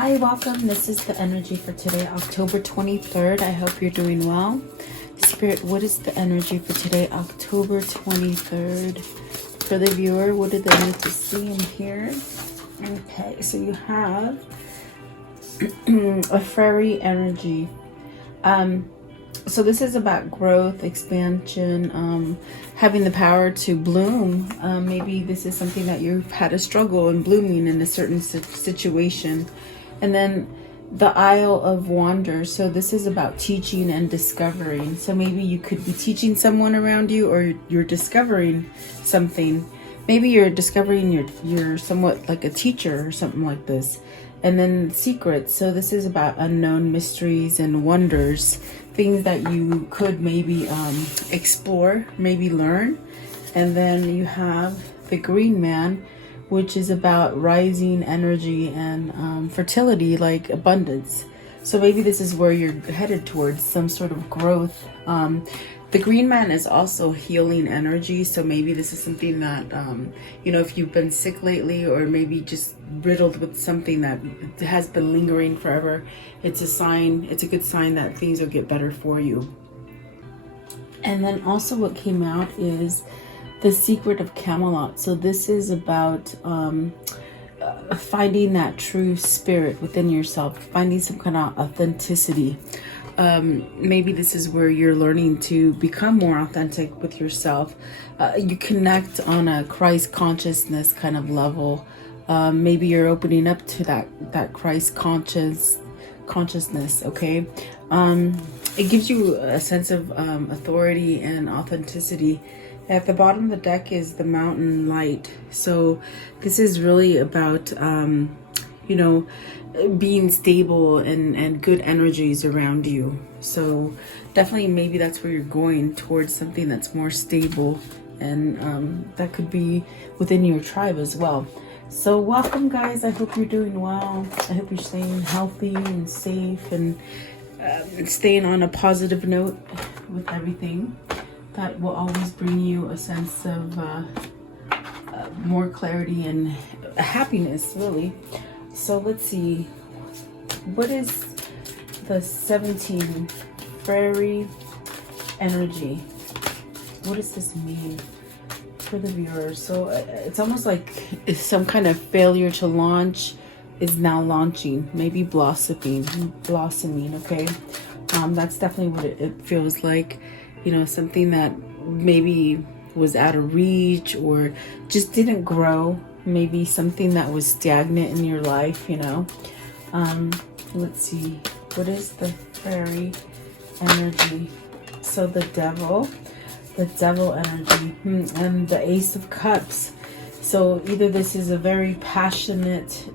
Hi, welcome. This is the energy for today, October 23rd. I hope you're doing well. Spirit, what is the energy for today, October 23rd? For the viewer, what do they need to see and hear? Okay, so you have a fairy energy. So this is about growth, expansion, having the power to bloom. Maybe this is something that you've had a struggle in blooming in a certain situation. And then the Isle of Wonders. So this is about teaching and discovering. So maybe you could be teaching someone around you, or you're discovering something. Maybe you're discovering you're somewhat like a teacher or something like this. And then secrets. So this is about unknown mysteries and wonders, things that you could maybe explore, maybe learn. And then you have the Green Man, which is about rising energy and fertility, like abundance. So maybe this is where you're headed towards, some sort of growth. The Green Man is also healing energy. So maybe this is something that, you know, if you've been sick lately, or maybe just riddled with something that has been lingering forever, it's a sign, it's a good sign that things will get better for you. And then also what came out is the Secret of Camelot. So this is about finding that true spirit within yourself, finding some kind of authenticity. Maybe this is where you're learning to become more authentic with yourself. You connect on a Christ consciousness kind of level. Maybe you're opening up to that Christ consciousness, okay? It gives you a sense of authority and authenticity. At the bottom of the deck is the Mountain Light. So this is really about, you know, being stable and good energies around you. So definitely maybe that's where you're going, towards something that's more stable. And that could be within your tribe as well. So welcome, guys. I hope you're doing well. I hope you're staying healthy and safe and staying on a positive note with everything. That will always bring you a sense of more clarity and happiness, really. So let's see. What is the 17 fairy energy? What does this mean for the viewers? So it's almost like it's some kind of failure to launch is now launching, maybe blossoming, okay? That's definitely what it feels like. You know, something that maybe was out of reach or just didn't grow. Maybe something that was stagnant in your life, you know. Let's see. What is the fairy energy? So the devil energy, and the Ace of Cups. So either this is a very passionate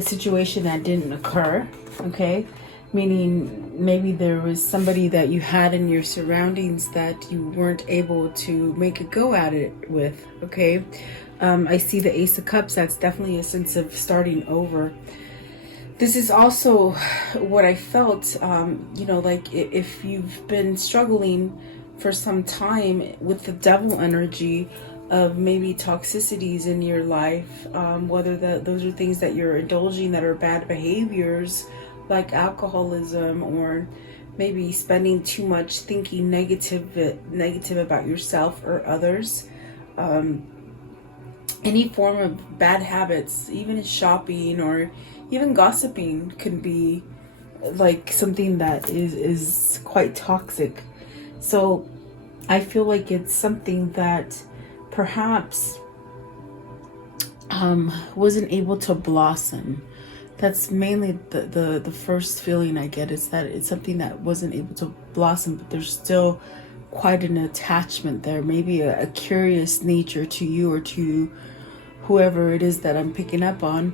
situation that didn't occur, okay? Meaning maybe there was somebody that you had in your surroundings that you weren't able to make a go at it with, okay? I see the Ace of Cups. That's definitely a sense of starting over. This is also what I felt, you know, like if you've been struggling for some time with the devil energy of maybe toxicities in your life, whether those are things that you're indulging that are bad behaviors, like alcoholism, or maybe spending too much thinking negative about yourself or others. Any form of bad habits, even shopping or even gossiping, can be like something that is quite toxic. So I feel like it's something that perhaps wasn't able to blossom. That's mainly the first feeling I get, is that it's something that wasn't able to blossom, but there's still quite an attachment there. Maybe a curious nature to you or to whoever it is that I'm picking up on,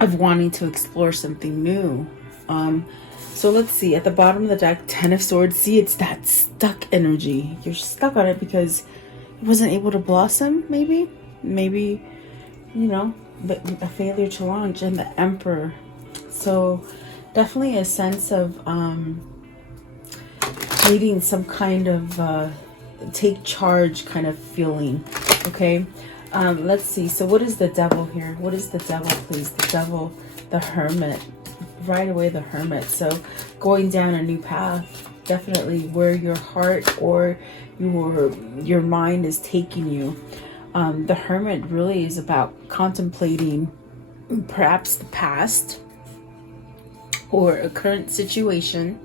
of wanting to explore something new. So let's see. At the bottom of the deck, 10 of Swords. See, it's that stuck energy. You're stuck on it because it wasn't able to blossom, maybe, you know, but a failure to launch. And the Emperor. So definitely a sense of needing some kind of take charge kind of feeling, okay? Let's see. So what is the devil here? What is the devil, please? The devil, the hermit. Right away, the hermit. So going down a new path. Definitely where your heart or your mind is taking you. The hermit really is about contemplating perhaps the past or a current situation.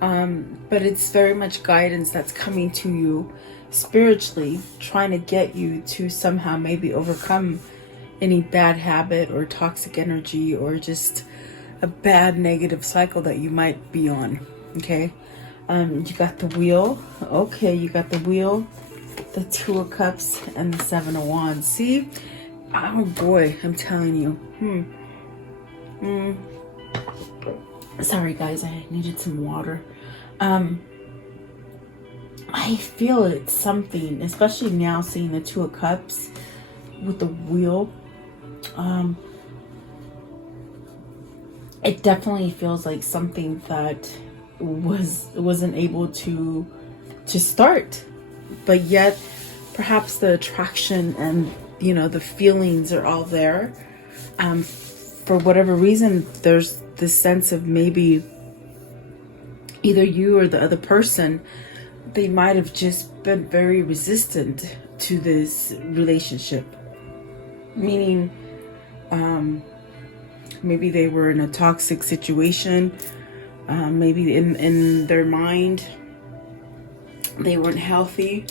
But it's very much guidance that's coming to you spiritually, trying to get you to somehow maybe overcome any bad habit or toxic energy or just a bad negative cycle that you might be on. Okay, you got the wheel. Okay, you got the wheel, the Two of Cups, and the Seven of Wands. See, oh boy, I'm telling you. Sorry guys, I needed some water. I feel it's something, especially now seeing the Two of Cups with the wheel. It definitely feels like something that wasn't able to start, but yet perhaps the attraction and the feelings are all there. For whatever reason, there's this sense of maybe either you or the other person, they might have just been very resistant to this relationship. Meaning, maybe they were in a toxic situation. Maybe in their mind, they weren't healthy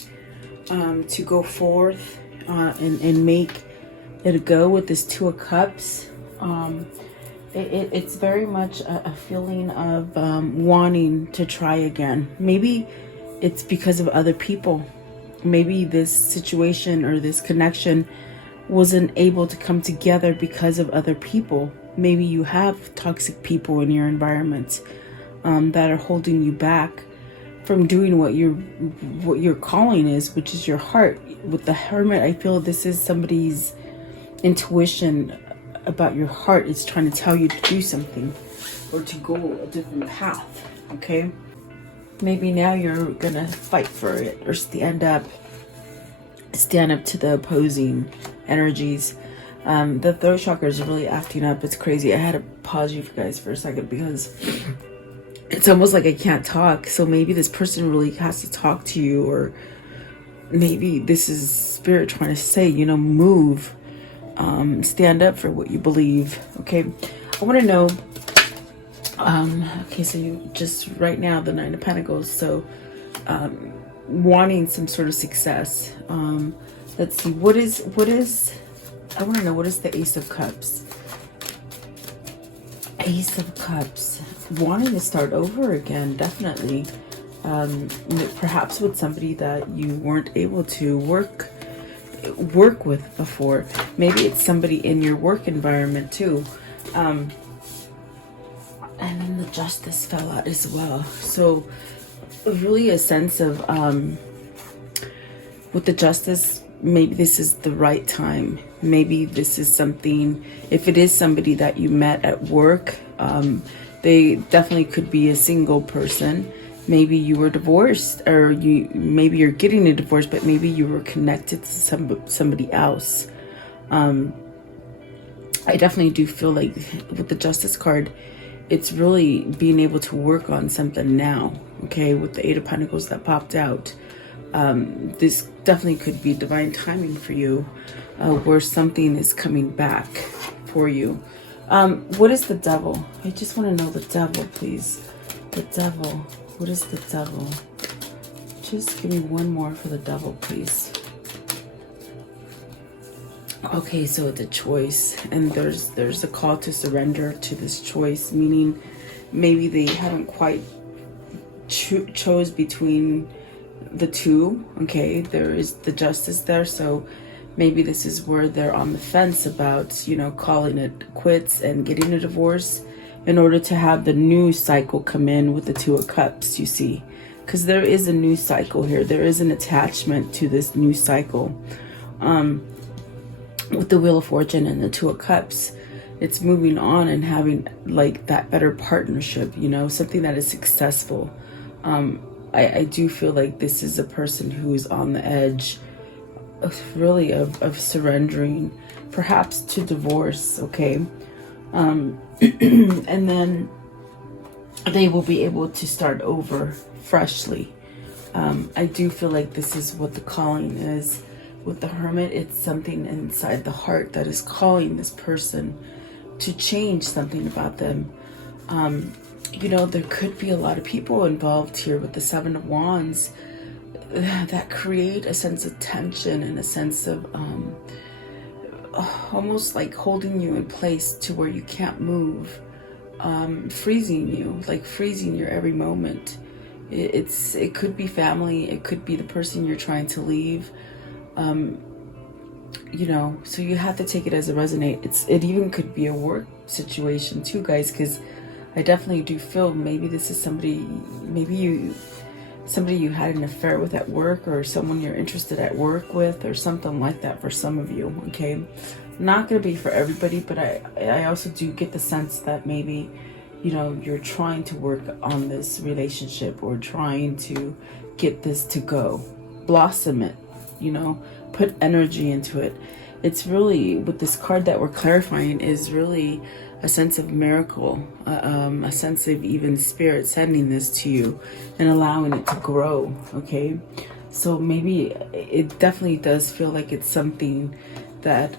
to go forth and make it go with this Two of Cups. It's very much a feeling of wanting to try again. Maybe it's because of other people. Maybe this situation or this connection wasn't able to come together because of other people. Maybe you have toxic people in your environment that are holding you back from doing what your calling is, which is your heart. With the Hermit, I feel this is somebody's intuition about your heart. It's trying to tell you to do something or to go a different path. Okay, maybe now you're gonna fight for it or stand up to the opposing energies. The throat chakra is really acting up. It's crazy. I had to pause you guys for a second because it's almost like I can't talk. So maybe this person really has to talk to you, or maybe this is spirit trying to say, move, stand up for what you believe. Okay, I want to know. Okay, so you just right now the Nine of Pentacles. So wanting some sort of success. Let's see. What is? I want to know, what is the Ace of Cups? Ace of Cups. Wanting to start over again, definitely. Perhaps with somebody that you weren't able to work with before. Maybe it's somebody in your work environment too. And then the Justice fell out as well. So really a sense of with the Justice, maybe this is the right time. Maybe this is something, if it is somebody that you met at work, they definitely could be a single person. Maybe you were divorced, or maybe you're getting a divorce, but maybe you were connected to somebody else. I definitely do feel like with the Justice card, it's really being able to work on something now. Okay, with the Eight of Pentacles that popped out. This definitely could be divine timing for you, where something is coming back for you. What is the Devil? I just want to know the Devil, please. The Devil. What is the Devil? Just give me one more for the Devil, please. Okay, so it's a choice, and there's a call to surrender to this choice, meaning maybe they haven't quite chose between the two. Okay, there is the Justice there, so maybe this is where they're on the fence about, calling it quits and getting a divorce in order to have the new cycle come in with the Two of Cups, you see, because there is a new cycle here. There is an attachment to this new cycle. With the Wheel of Fortune and the Two of Cups, it's moving on and having like that better partnership, something that is successful. I do feel like this is a person who's on the edge really of surrendering, perhaps to divorce, okay? And then they will be able to start over freshly. I do feel like this is what the calling is. With the Hermit, it's something inside the heart that is calling this person to change something about them. You know, there could be a lot of people involved here with the Seven of Wands that create a sense of tension and a sense of almost like holding you in place to where you can't move, freezing you, like freezing your every moment. It could be family, it could be the person you're trying to leave, you know, so you have to take it as it resonates. It even could be a work situation too, guys, because I definitely do feel maybe this is somebody, somebody you had an affair with at work, or someone you're interested at work with, or something like that for some of you, okay? Not going to be for everybody, but I also do get the sense that maybe, you know, you're trying to work on this relationship or trying to get this to go, blossom it, you know, put energy into it. It's really, with this card that we're clarifying, is really a sense of miracle, a sense of even spirit sending this to you and allowing it to grow, okay? So maybe it definitely does feel like it's something that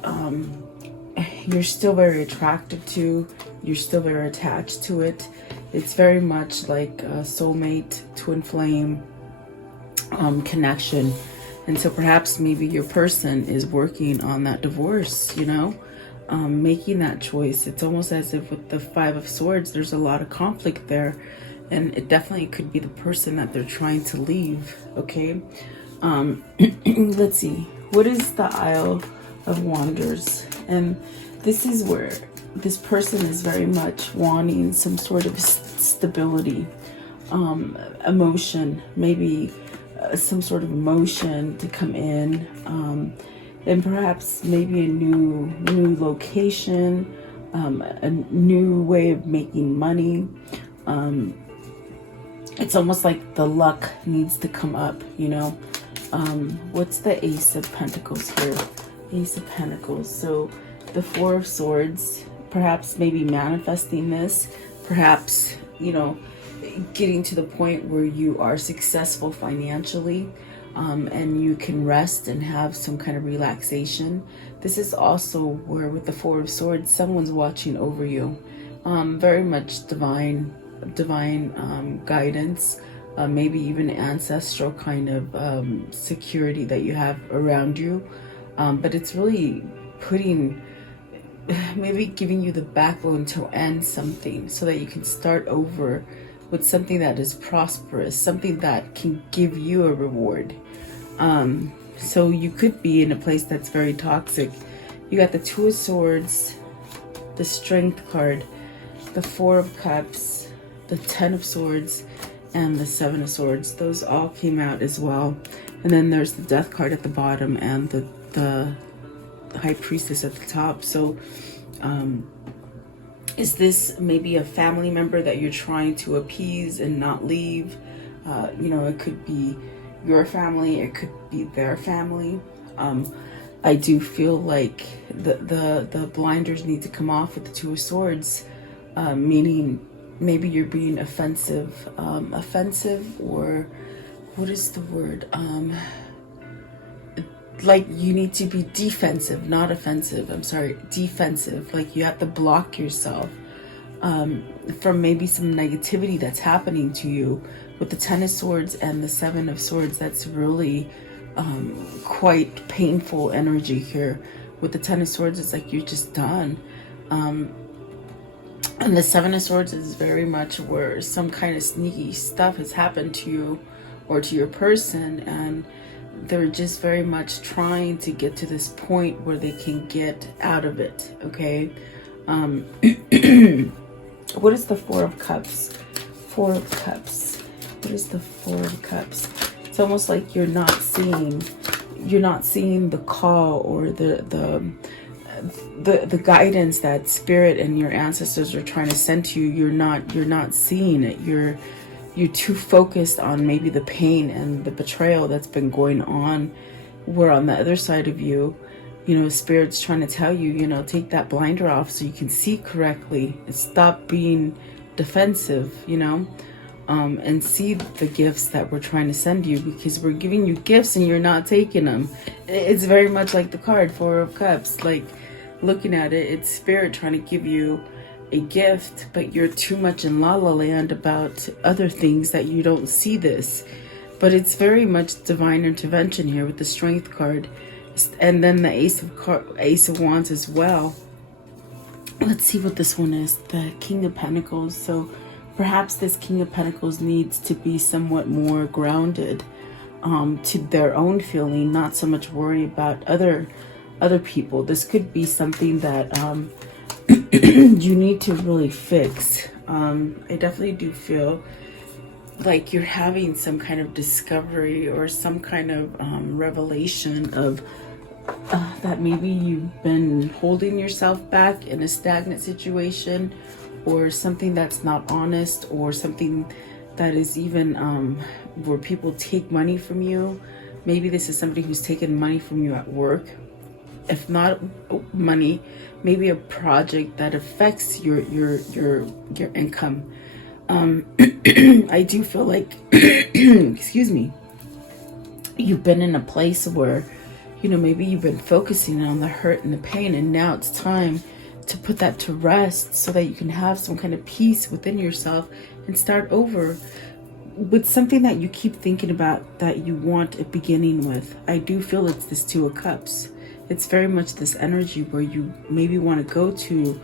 you're still very attracted to, you're still very attached to it. It's very much like a soulmate, twin flame connection. And so perhaps maybe your person is working on that divorce, you know, making that choice. It's almost as if with the Five of Swords, there's a lot of conflict there. And it definitely could be the person that they're trying to leave, okay? Let's see. What is the Isle of Wonders? And this is where this person is very much wanting some sort of stability, emotion, maybe some sort of emotion to come in, and perhaps maybe a new location, a new way of making money. It's almost like the luck needs to come up, you know. What's the Ace of Pentacles here? Ace of Pentacles. So the Four of Swords, perhaps maybe manifesting this, perhaps, you know, getting to the point where you are successful financially, and you can rest and have some kind of relaxation. This is also where with the Four of Swords, someone's watching over you. Very much divine guidance, maybe even ancestral kind of security that you have around you. But it's really maybe giving you the backbone to end something so that you can start over with something that is prosperous, something that can give you a reward. So you could be in a place that's very toxic. You got the Two of Swords, the Strength card, the Four of Cups, the Ten of Swords, and the Seven of Swords. Those all came out as well. And then there's the Death card at the bottom and the High Priestess at the top. So is this maybe a family member that you're trying to appease and not leave? You know, it could be your family, it could be their family. I do feel like the blinders need to come off with the Two of Swords, meaning maybe you're being offensive, or what is the word? Like you need to be defensive, not offensive. I'm sorry, defensive. Like you have to block yourself from maybe some negativity that's happening to you. With the Ten of Swords and the Seven of Swords, that's really quite painful energy here. With the Ten of Swords, it's like you're just done. And the Seven of Swords is very much where some kind of sneaky stuff has happened to you or to your person, and they're just very much trying to get to this point where they can get out of it, okay? What is the Four of Cups? Four of Cups. What is the Four of Cups? It's almost like you're not seeing the call or the guidance that spirit and your ancestors are trying to send to you. You're not seeing it. You're too focused on maybe the pain and the betrayal that's been going on where on the other side of you, you know, Spirit's trying to tell you, you know, take that blinder off so you can see correctly and stop being defensive, you know, and see the gifts that we're trying to send you, because we're giving you gifts and you're not taking them. It's very much like the card, Four of Cups. Like, looking at it, it's Spirit trying to give you a gift, but you're too much in la la land about other things that you don't see this. But it's very much divine intervention here with the Strength card, and then the Ace of Wands as well. Let's see what this one is, the King of Pentacles. So perhaps this King of Pentacles needs to be somewhat more grounded to their own feeling, not so much worry about other people. This could be something that you need to really fix. I definitely do feel like you're having some kind of discovery or some kind of revelation of that maybe you've been holding yourself back in a stagnant situation, or something that's not honest, or something that is even where people take money from you. Maybe this is somebody who's taken money from you at work. If not money, maybe a project that affects your income. I do feel like excuse me, you've been in a place where, you know, maybe you've been focusing on the hurt and the pain, and now it's time to put that to rest so that you can have some kind of peace within yourself and start over with something that you keep thinking about that you want a beginning with. I do feel it's this Two of Cups. It's very much this energy where you maybe want to go to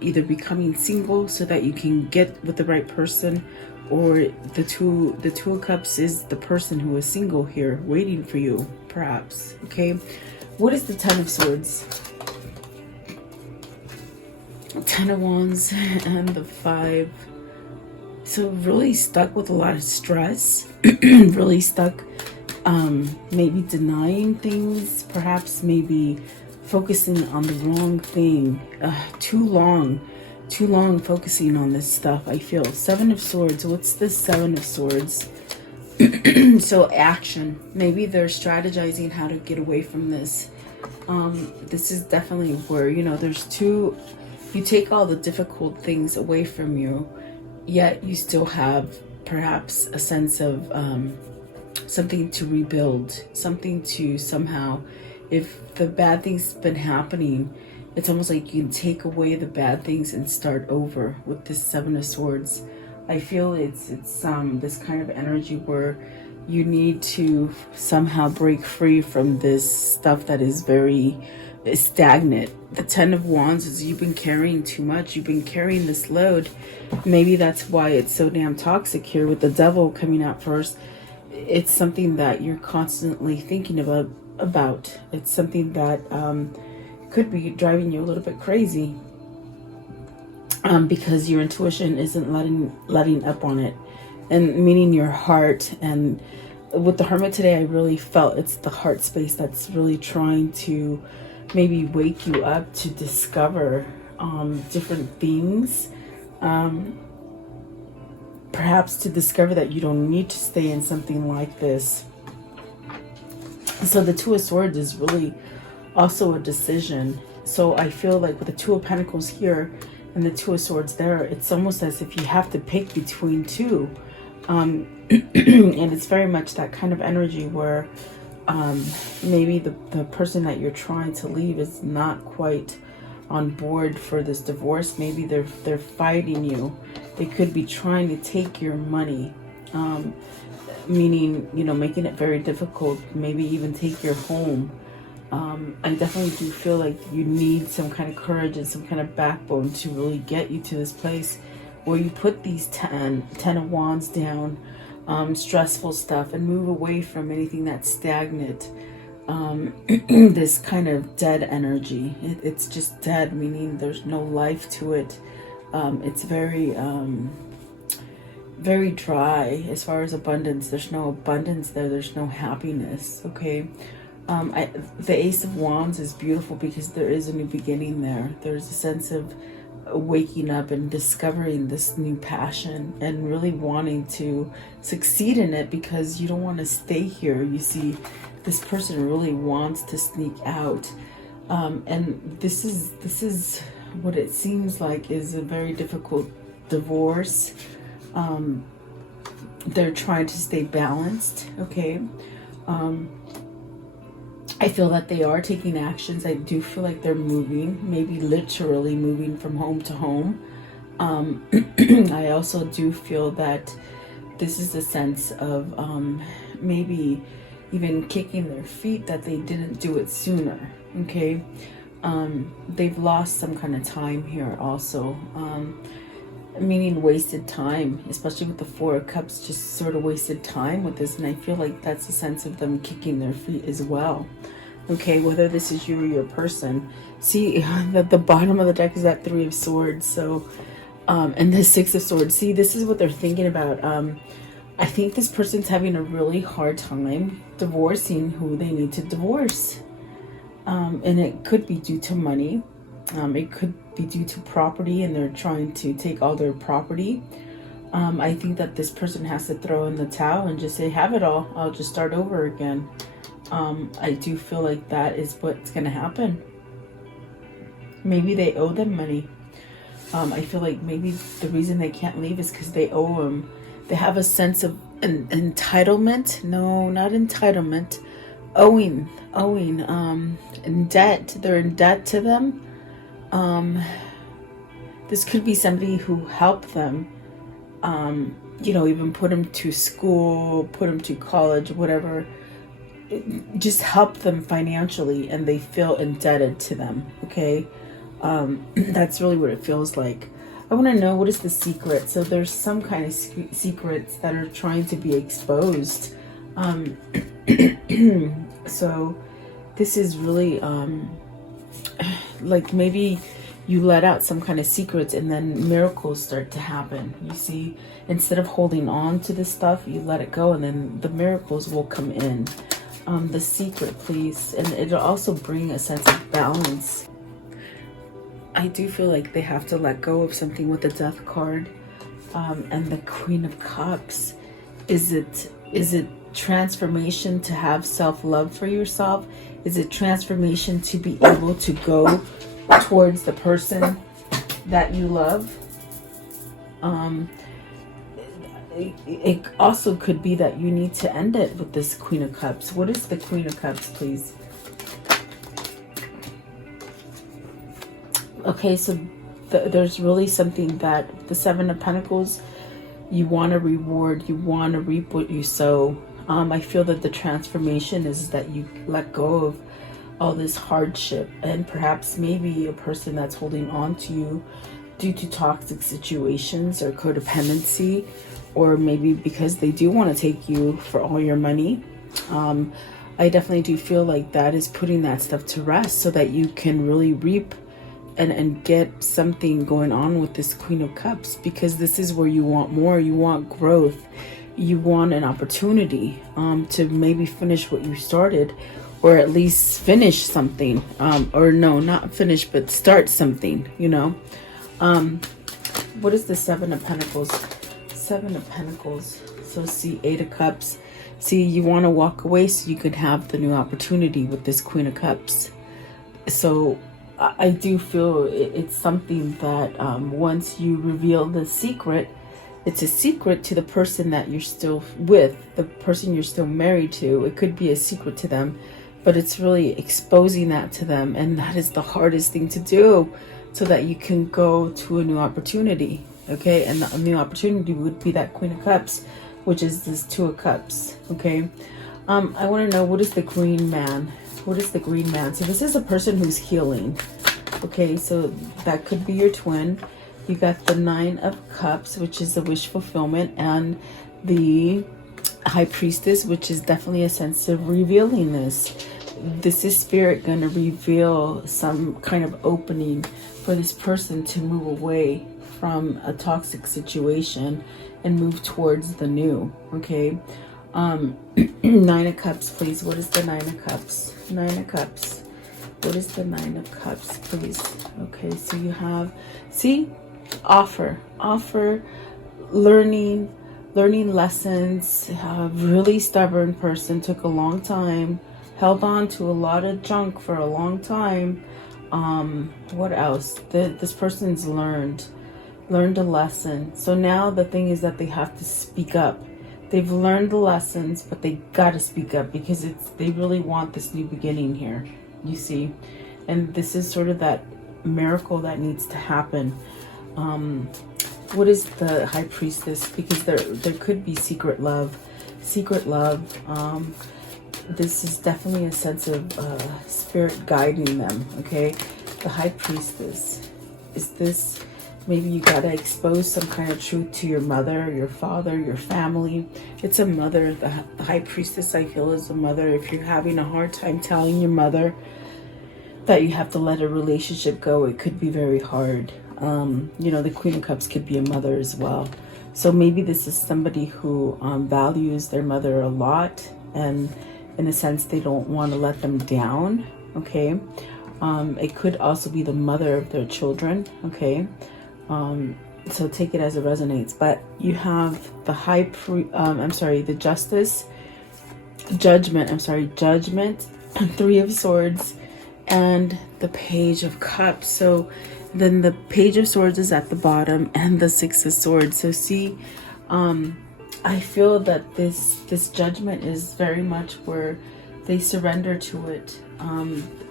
either becoming single so that you can get with the right person, or the two of Cups is the person who is single here waiting for you, perhaps. Okay, what is the Ten of Swords? Ten of Wands and the Five. So really stuck with a lot of stress. Really stuck, maybe denying things, perhaps maybe focusing on the wrong thing. Too long focusing on this stuff, I feel. Seven of Swords. What's the Seven of Swords? So action. Maybe they're strategizing how to get away from this. This is definitely where, you know, there's two. You take all the difficult things away from you, yet you still have perhaps a sense of something to rebuild, something to somehow, if the bad things been happening, it's almost like you can take away the bad things and start over with this Seven of Swords. I feel it's this kind of energy where you need to somehow break free from this stuff that is very stagnant. The Ten of Wands is you've been carrying too much. You've been carrying this load. Maybe that's why it's so damn toxic here with the Devil coming out first. It's something that you're constantly thinking about. It's something that could be driving you a little bit crazy because your intuition isn't letting up on it, and meaning your heart. And with the Hermit today, I really felt it's the heart space that's really trying to maybe wake you up to discover different things, perhaps to discover that you don't need to stay in something like this. So the Two of Swords is really also a decision. So I feel like with the Two of Pentacles here and the Two of Swords there, it's almost as if you have to pick between two, and it's very much that kind of energy where maybe the person that you're trying to leave is not quite on board for this divorce. Maybe they're fighting you. They could be trying to take your money, meaning, you know, making it very difficult, maybe even take your home. I definitely do feel like you need some kind of courage and some kind of backbone to really get you to this place where you put these Ten of Wands down, stressful stuff, and move away from anything that's stagnant. This kind of dead energy. It's just dead, meaning there's no life to it. It's very very dry as far as abundance. There's no abundance there. There's no happiness. Okay. The Ace of Wands is beautiful because there is a new beginning there. There's a sense of waking up and discovering this new passion and really wanting to succeed in it, because you don't want to stay here. You see, this person really wants to sneak out. And this is what it seems like is a very difficult divorce. They're trying to stay balanced, okay? I feel that they are taking actions. I do feel like they're moving, maybe literally moving from home to home. I also do feel that this is a sense of maybe even kicking their feet that they didn't do it sooner, okay? They've lost some kind of time here also, meaning wasted time, especially with the Four of Cups, just sort of wasted time with this. And I feel like that's a sense of them kicking their feet as well, okay? Whether this is you or your person. See, that the bottom of the deck is that Three of Swords, so and the Six of Swords. See, this is what they're thinking about. I think this person's having a really hard time divorcing who they need to divorce. And it could be due to money. It could be due to property, and they're trying to take all their property. I think that this person has to throw in the towel and just say, have it all. I'll just start over again. I do feel like that is what's going to happen. Maybe they owe them money. I feel like maybe the reason they can't leave is because they owe them. They have a sense of entitlement. No, not entitlement. Owing. In debt. They're in debt to them. This could be somebody who helped them, you know, even put them to school, put them to college, whatever. Just help them financially, and they feel indebted to them, okay? That's really what it feels like. I want to know, what is the secret? So there's some kind of secrets that are trying to be exposed. So this is really like maybe you let out some kind of secrets and then miracles start to happen. You see, instead of holding on to this stuff, you let it go, and then the miracles will come in. The secret, please. And it'll also bring a sense of balance. I do feel like they have to let go of something with the Death card, and the Queen of Cups. Is it transformation to have self-love for yourself? Is it transformation to be able to go towards the person that you love? It also could be that you need to end it with this Queen of Cups. What is the Queen of Cups, please? Okay, so there's really something that the Seven of Pentacles, you want to reward, you want to reap what you sow. I feel that the transformation is that you let go of all this hardship, and perhaps maybe a person that's holding on to you due to toxic situations or codependency, or maybe because they do want to take you for all your money. I definitely do feel like that is putting that stuff to rest so that you can really reap and get something going on with this Queen of Cups, because this is where you want more. You want growth. You want an opportunity to maybe finish what you started, or at least finish something, or no, not finish, but start something, you know. What is the Seven of Pentacles? Seven of Pentacles. So see, Eight of Cups. See, you want to walk away so you could have the new opportunity with this Queen of Cups. So I do feel it's something that once you reveal the secret, it's a secret to the person that you're still with, the person you're still married to. It could be a secret to them, but it's really exposing that to them. And that is the hardest thing to do, so that you can go to a new opportunity. Okay, and the new opportunity would be that Queen of Cups, which is this Two of Cups. Okay, I want to know, what is the Green Man? What is the Green Man? So this is a person who's healing. Okay, so that could be your twin. You got the Nine of Cups, which is the wish fulfillment, and the High Priestess, which is definitely a sense of revealing this. This is Spirit going to reveal some kind of opening for this person to move away from a toxic situation and move towards the new. Okay, Nine of Cups, please. What is the Nine of Cups? Nine of Cups. What is the Nine of Cups, please? Okay, so you have, see, offer, learning lessons. A really stubborn person, took a long time held on to a lot of junk for a long time. What else? This person's learned a lesson. So now the thing is that they have to speak up. They've learned the lessons, but they gotta speak up because they really want this new beginning here, you see. And this is sort of that miracle that needs to happen. What is the High Priestess? Because there could be secret love. This is definitely a sense of spirit guiding them, okay? The High Priestess. Is this, maybe you gotta expose some kind of truth to your mother, your father, your family. It's a mother. The High Priestess, I feel, is a mother. If you're having a hard time telling your mother that you have to let a relationship go, it could be very hard. You know, the Queen of Cups could be a mother as well. So maybe this is somebody who values their mother a lot, and in a sense they don't want to let them down, okay? It could also be the mother of their children, okay? So take it as it resonates. But you have the the Justice, Judgment, Three of Swords, and the Page of Cups. So then the Page of Swords is at the bottom, and the Six of Swords. So see, I feel that this Judgment is very much where they surrender to it.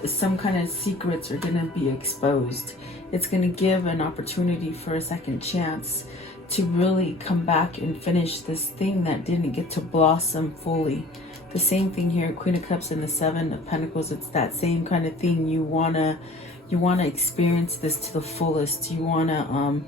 Some kind of secrets are going to be exposed. It's going to give an opportunity for a second chance to really come back and finish this thing that didn't get to blossom fully. The same thing here, Queen of Cups and the Seven of Pentacles. It's that same kind of thing. You wanna experience this to the fullest. You wanna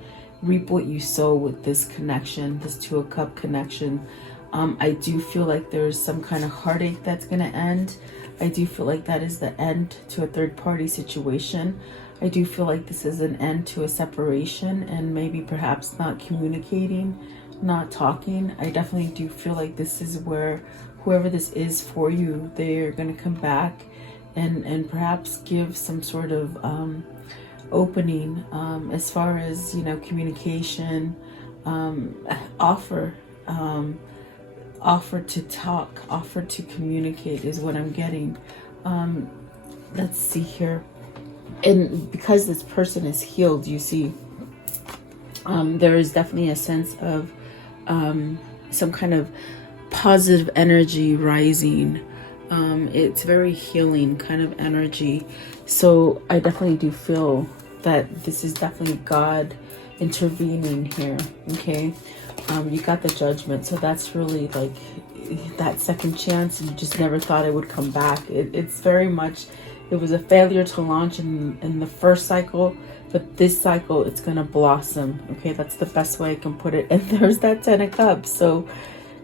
reap what you sow with this connection, this Two of Cup connection. I do feel like there's some kind of heartache that's gonna end. I do feel like that is the end to a third party situation. I do feel like this is an end to a separation, and maybe perhaps not communicating, not talking. I definitely do feel like this is where whoever this is for you, they're going to come back and perhaps give some sort of opening as far as, you know, communication, offer to talk, offer to communicate is what I'm getting. Let's see here. And because this person is healed, you see, there is definitely a sense of some kind of positive energy rising. It's very healing kind of energy. So I definitely do feel that this is definitely God intervening here, okay? You got the Judgment, so that's really like that second chance, and you just never thought it would come back. It's very much, it was a failure to launch in the first cycle, but this cycle it's gonna blossom, okay? That's the best way I can put it. And there's that Ten of Cups. So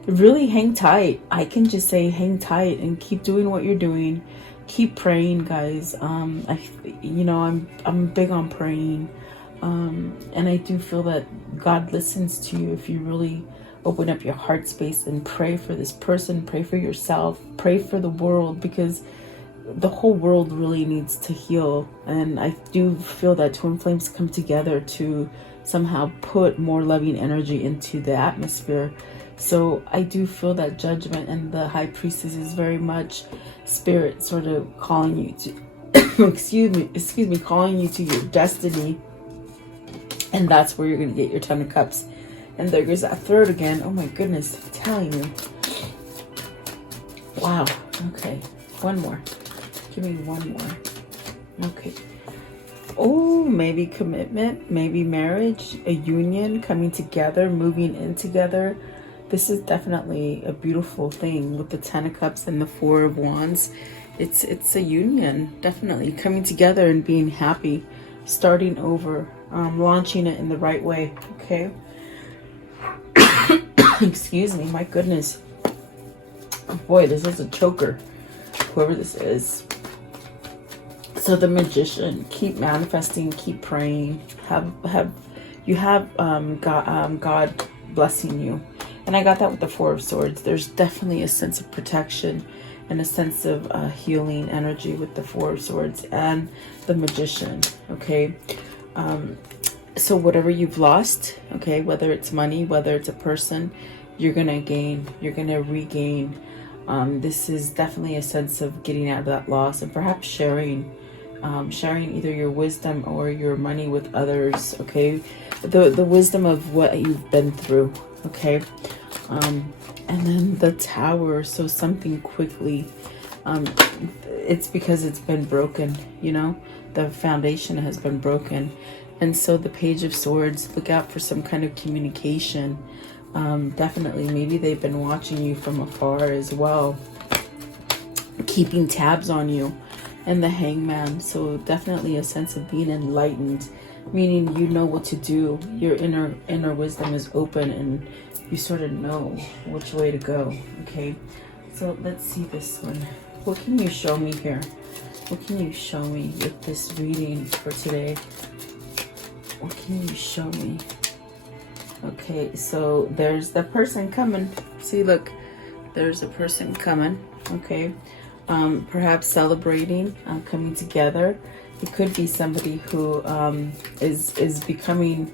really hang tight. I can just say hang tight and keep doing what you're doing. Keep praying, guys. I'm big on praying, and I do feel that God listens to you if you really open up your heart space and pray for this person, pray for yourself, pray for the world, because the whole world really needs to heal. And I do feel that twin flames come together to somehow put more loving energy into the atmosphere. So I do feel that Judgment and the High Priestess is very much spirit sort of calling you to excuse me, calling you to your destiny. And that's where you're going to get your Ten of Cups. And there goes that third again. Oh my goodness, I'm telling you. Wow. Okay. One more. Give me one more. Okay. Oh, maybe commitment, maybe marriage, a union, coming together, moving in together. This is definitely a beautiful thing with the Ten of Cups and the Four of Wands. It's a union, definitely coming together and being happy, starting over, launching it in the right way. Okay. Excuse me, my goodness. Oh boy, this is a choker, whoever this is. So the Magician, keep manifesting, keep praying. God blessing you. And I got that with the Four of Swords. There's definitely a sense of protection and a sense of healing energy with the Four of Swords and the Magician, okay? So whatever you've lost, okay, whether it's money, whether it's a person, you're going to gain, you're going to regain. This is definitely a sense of getting out of that loss, and perhaps sharing either your wisdom or your money with others. Okay, the wisdom of what you've been through. Okay, and then the Tower. So something quickly. It's because it's been broken. You know, the foundation has been broken. And so the Page of Swords, look out for some kind of communication. Definitely, maybe they've been watching you from afar as well, keeping tabs on you. And the Hangman, so definitely a sense of being enlightened, meaning you know what to do. Your inner wisdom is open, and you sort of know which way to go. Okay, so let's see this one. What can you show me here? What can you show me with this reading for today? What can you show me? Okay, so there's the person coming. See, look, there's a person coming. Okay, perhaps celebrating, coming together. It could be somebody who is coming,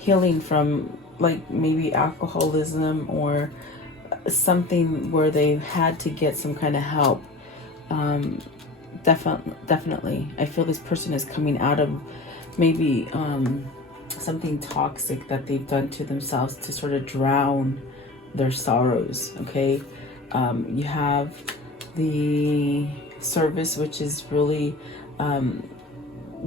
healing from, like, maybe alcoholism or something where they've had to get some kind of help. Definitely, I feel this person is coming out of maybe something toxic that they've done to themselves to sort of drown their sorrows. Okay, you have the Service, which is really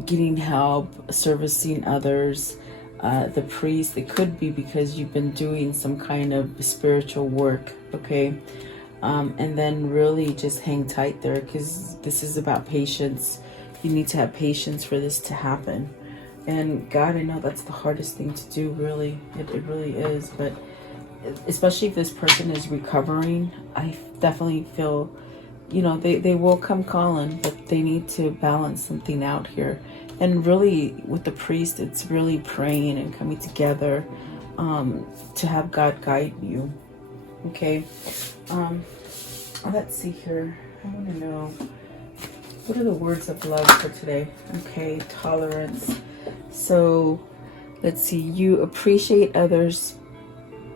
getting help, servicing others. The Priest, it could be because you've been doing some kind of spiritual work. Okay, and then really just hang tight there, because this is about patience. You need to have patience for this to happen. And God, I know that's the hardest thing to do, really. It really is. But especially if this person is recovering, I definitely feel, you know, they will come calling, but they need to balance something out here. And really, with the Priest, it's really praying and coming together to have God guide you. Okay. Let's see here. I want to know, what are the words of love for today? Okay, tolerance. So let's see. You appreciate others'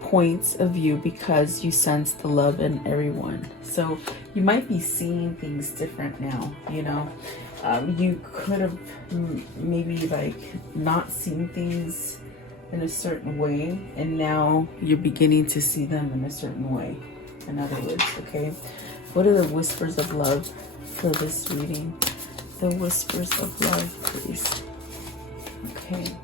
points of view because you sense the love in everyone. So you might be seeing things different now, you know. You could have maybe like not seen things in a certain way, and now you're beginning to see them in a certain way. In other words, okay. What are the whispers of love for this reading? The whispers of love, please. Okay.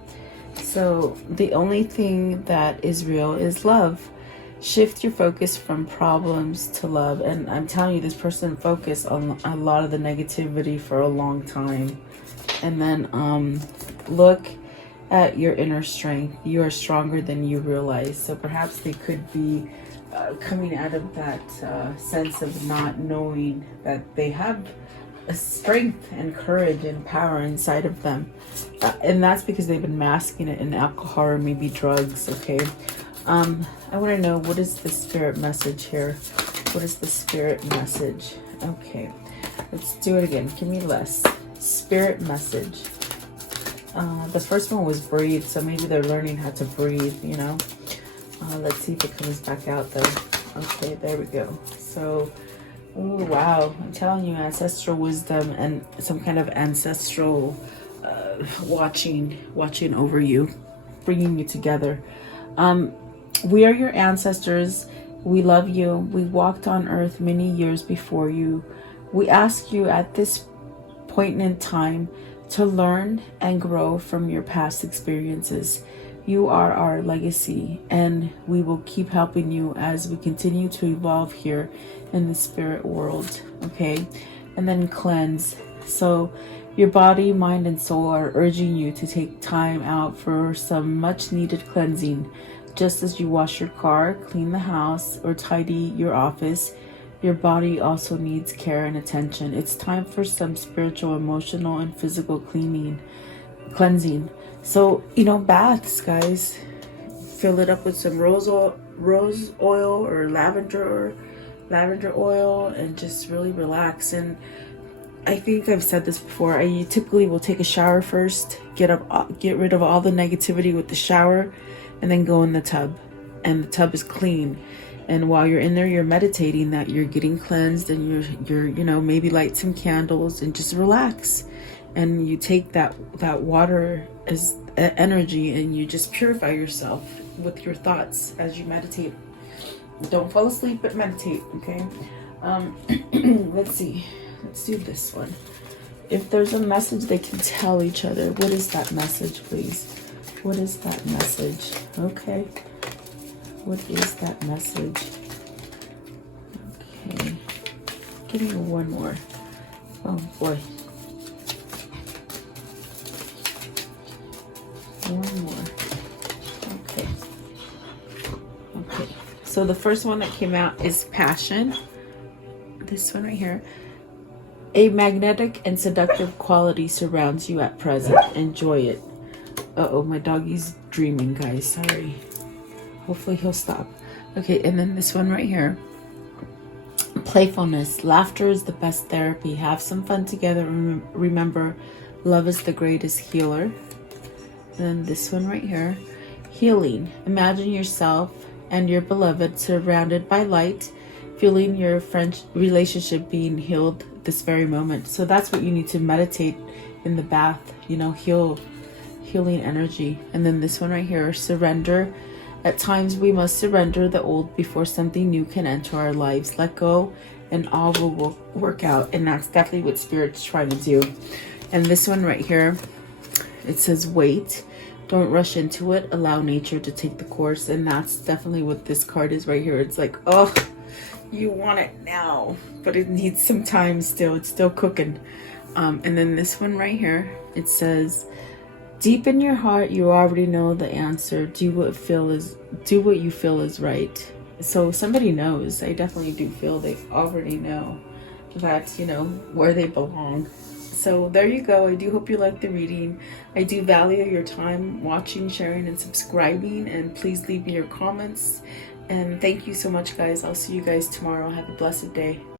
So the only thing that is real is love. Shift your focus from problems to love. And I'm telling you, this person focused on a lot of the negativity for a long time. And then look at your inner strength. You are stronger than you realize. So perhaps they could be coming out of that sense of not knowing that they have a strength and courage and power inside of them. And that's because they've been masking it in alcohol or maybe drugs. Okay. I want to know, what is the spirit message here? What is the spirit message? Okay, let's do it again. Give me less. Spirit message. The first one was breathe, so maybe they're learning how to breathe, you know. Let's see if it comes back out though. Okay, there we go. So, oh wow, I'm telling you, ancestral wisdom and some kind of ancestral watching over you, bringing you together. We are your ancestors. We love you. We walked on earth many years before you. We ask you at this point in time to learn and grow from your past experiences. You are our legacy, and we will keep helping you as we continue to evolve here in the spirit world. Okay, and then cleanse. So your body, mind, and soul are urging you to take time out for some much needed cleansing. Just as you wash your car, clean the house, or tidy your office, your body also needs care and attention. It's time for some spiritual, emotional, and physical cleansing. So, you know, baths, guys. Fill it up with some rose oil or lavender oil, and just really relax. And I think I've said this before. I typically will take a shower first, get rid of all the negativity with the shower, and then go in the tub. And the tub is clean. And while you're in there, you're meditating that you're getting cleansed, and you're you know, maybe light some candles and just relax. And you take that water as energy, and you just purify yourself with your thoughts as you meditate. Don't fall asleep, but meditate, okay? Let's see. Let's do this one. If there's a message they can tell each other, what is that message, please? What is that message? Okay. What is that message? Okay. Give me one more. Oh boy. One more. Okay. Okay. So the first one that came out is passion. This one right here. A magnetic and seductive quality surrounds you at present. Enjoy it. Uh-oh, my doggy's dreaming, guys. Sorry. Hopefully he'll stop. Okay, and then this one right here. Playfulness. Laughter is the best therapy. Have some fun together. Remember, love is the greatest healer. Then this one right here. Healing. Imagine yourself and your beloved surrounded by light, feeling your relationship being healed this very moment. So that's what you need to meditate in the bath, you know, healing energy. And then this one right here, surrender. At times we must surrender the old before something new can enter our lives. Let go and all will work out. And that's definitely what Spirit's trying to do. And this one right here, it says wait. Don't rush into it. Allow nature to take the course. And that's definitely what this card is right here. It's like, oh, you want it now, but it needs some time still. It's still cooking. And then this one right here, it says, deep in your heart, you already know the answer. Do what you feel is right. So somebody knows. I definitely do feel they already know that, you know, where they belong. So there you go. I do hope you liked the reading. I do value your time watching, sharing, and subscribing. And please leave me your comments. And thank you so much, guys. I'll see you guys tomorrow. Have a blessed day.